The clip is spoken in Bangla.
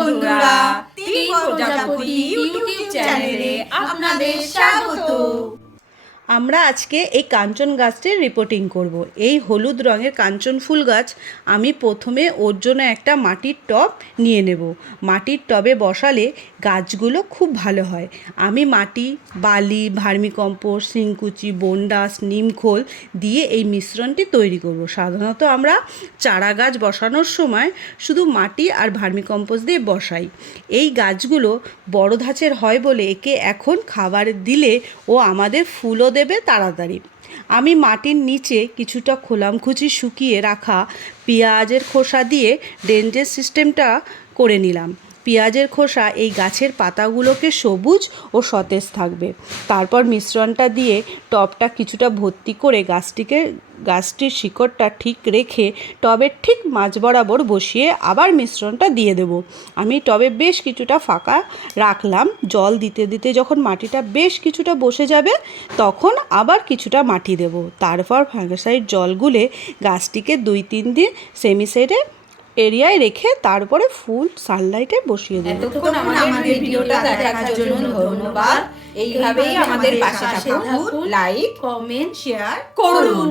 বন্ধুরা, তিন প্রজাপতি ইউটিউব চ্যানেলে আপনাদের স্বাগত। আমরা আজকে এই কাঞ্চন গাছটির রিপোর্টিং করব। এই হলুদ রঙের কাঞ্চন ফুল গাছ আমি প্রথমে ওর জন্য একটা মাটির টব নিয়ে নেব। মাটির টবে বসালে গাছগুলো খুব ভালো হয়। আমি মাটি, বালি, ভার্মিকম্পোস্ট, শিংকুচি, বনডাস, নিমখোল দিয়ে এই মিশ্রণটি তৈরি করব। সাধারণত আমরা চারা গাছ বসানোর সময় শুধু মাটি আর ভার্মিকম্পোস্ট দিয়ে বসাই। এই গাছগুলো বড় ধাঁচের হয় বলে একে এখন খাবার দিলে ও আমাদের ফুলও দেবে তাড়াতাড়ি। আমি মাটির নিচে কিছুটা খোলামখুচি শুকিয়ে রাখা পেঁয়াজের খোসা দিয়ে ড্রেনেজ সিস্টেমটা করে নিলাম। পেঁয়াজের খোসা এই গাছের পাতাগুলোকে সবুজ ও সতেজ থাকবে। তারপর মিশ্রণটা দিয়ে টবটা কিছুটা ভর্তি করে গাছটির শিকড়টা ঠিক রেখে টবের ঠিক মাঝ বরাবর বসিয়ে আবার মিশ্রণটা দিয়ে দেব। আমি টবে বেশ কিছুটা ফাঁকা রাখলাম। জল দিতে দিতে যখন মাটিটা বেশ কিছুটা বসে যাবে তখন আবার কিছুটা মাটি দেব। তারপর ফাঙ্গিসাইড জল গুলে গাছটিকে 2-3 দিন সেমিসাইডে এরিয়ায় রেখে তারপরে ফুল সানলাইটে বসিয়ে দেব। এতক্ষণ আমাদের ভিডিওটা দেখার জন্য ধন্যবাদ। এইভাবেই আমাদের পাশে থাকুন, লাইক, কমেন্ট, শেয়ার করুন।